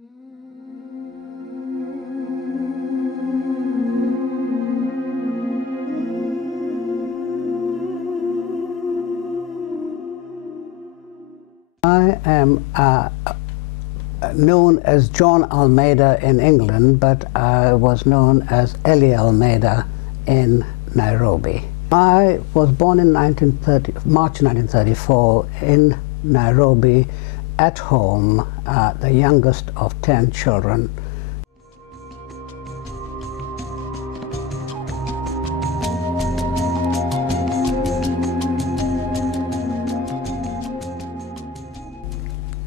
I am known as John Almeida in England, but I was known as Eli Almeida in Nairobi. I was born in March 1934 in Nairobi at home, the youngest of 10 children.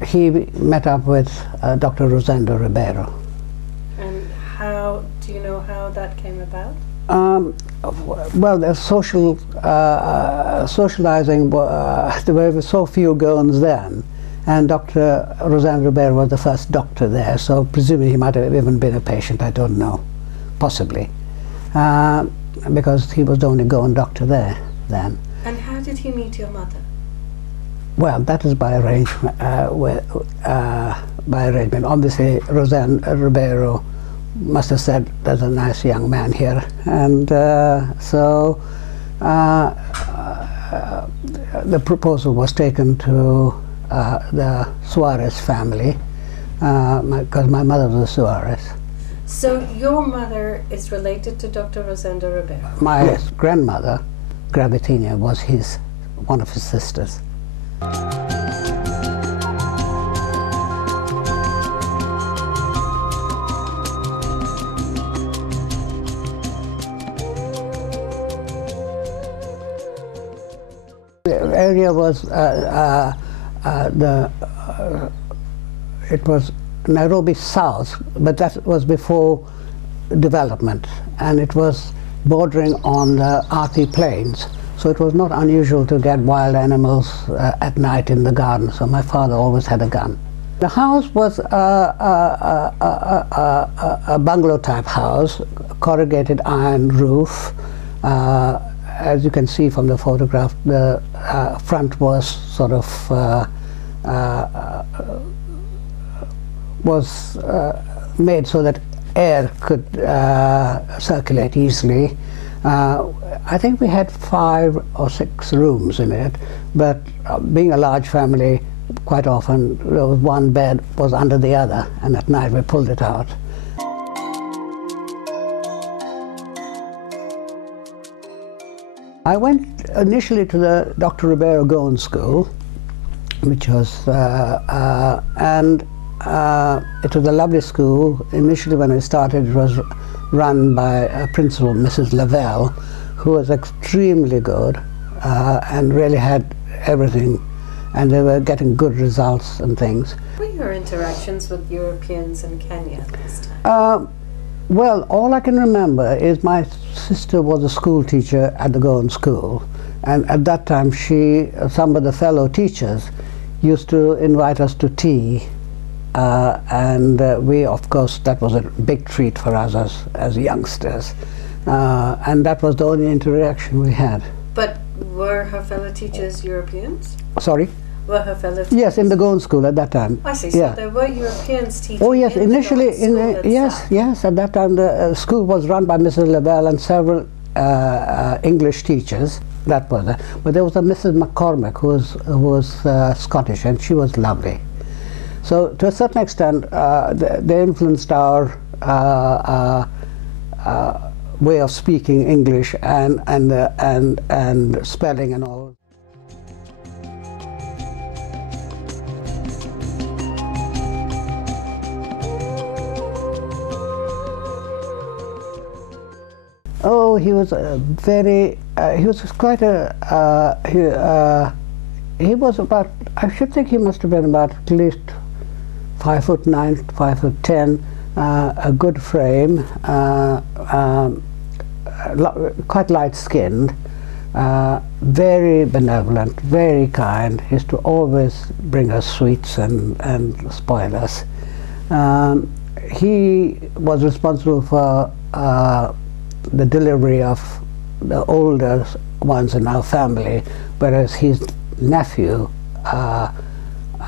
He met up with Dr. Rosendo Ribeiro. And how, do you know how that came about? Well, there's socializing, there were so few Goans then, and Dr. Rosendo Ribeiro was the first doctor there, so presumably he might have even been a patient, I don't know, possibly, because he was the only Goan doctor there then. And how did he meet your mother? Well, that is by arrangement. Obviously, Rosendo Ribeiro must have said, "There's a nice young man here," and so the proposal was taken to the Suarez family, because my mother was a Suarez. So your mother is related to Dr. Rosendo Ribeiro? My grandmother, Gravitinia, was one of his sisters. The area was it was Nairobi South, but that was before development, and it was bordering on the Athi Plains. So it was not unusual to get wild animals at night in the garden, so my father always had a gun. The house was a bungalow-type house, corrugated iron roof. As you can see from the photograph, the front was sort of made so that air could circulate easily. I think we had 5 or 6 rooms in it, but being a large family, quite often there was one bed was under the other, and at night we pulled it out. I went initially to the Dr. Ribeiro Goan School, which was, and it was a lovely school. Initially when I started, it was run by a principal, Mrs. Lavelle, who was extremely good and really had everything, and they were getting good results and things. What were your interactions with Europeans in Kenya at this time? Well, all I can remember is my sister was a school teacher at the Goan School, and at that time some of the fellow teachers used to invite us to tea, and we, of course, that was a big treat for us as youngsters, and that was the only interaction we had. But were her fellow teachers Europeans? Sorry? Were her fellow teachers? Yes, in the Goan School at that time. I see, so yeah. there were Europeans teaching. Oh yes, initially, yes, at that time the school was run by Mrs. Lavelle and several English teachers. That was it. But there was a Mrs. McCormick who was Scottish, and she was lovely. So to a certain extent, they influenced our way of speaking English and spelling and all. Oh, he was he was quite he was about, I should think he must have been about at least 5'9", 5'10", a good frame, quite light-skinned, very benevolent, very kind. He used to always bring us sweets and spoil us. He was responsible for the delivery of the older ones in our family, whereas his nephew,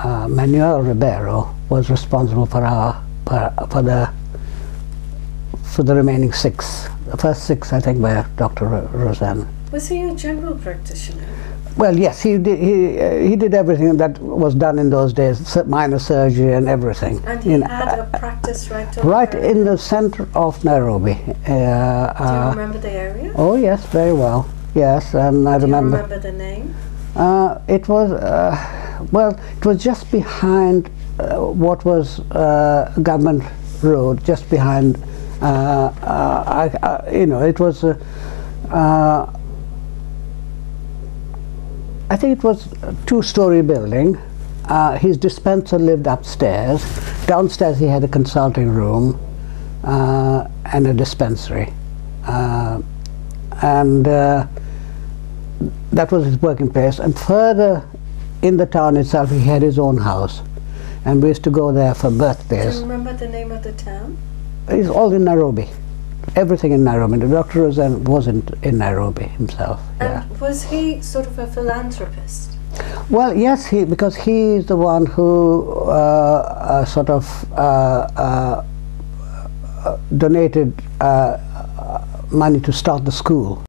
Manuel Ribeiro, was responsible for our for the remaining 6. The first 6, I think, were Dr. Roseanne. Was he a general practitioner? Well, yes, he did everything that was done in those days, minor surgery and everything. And he had a practice right in the center of Nairobi. Do you remember the area? Oh yes, very well. Yes, and I remember. Do you remember the name? It was well, it was just behind what was Government Road, just behind. It was. I think it was a 2-story building. His dispenser lived upstairs. Downstairs he had a consulting room and a dispensary. And that was his working place. And further in the town itself he had his own house. And we used to go there for birthdays. Do you remember the name of the town? It's all in Nairobi. Everything in Nairobi. The doctor wasn't in Nairobi himself. And was he sort of a philanthropist? Well, yes, because he's the one who sort of donated money to start the school.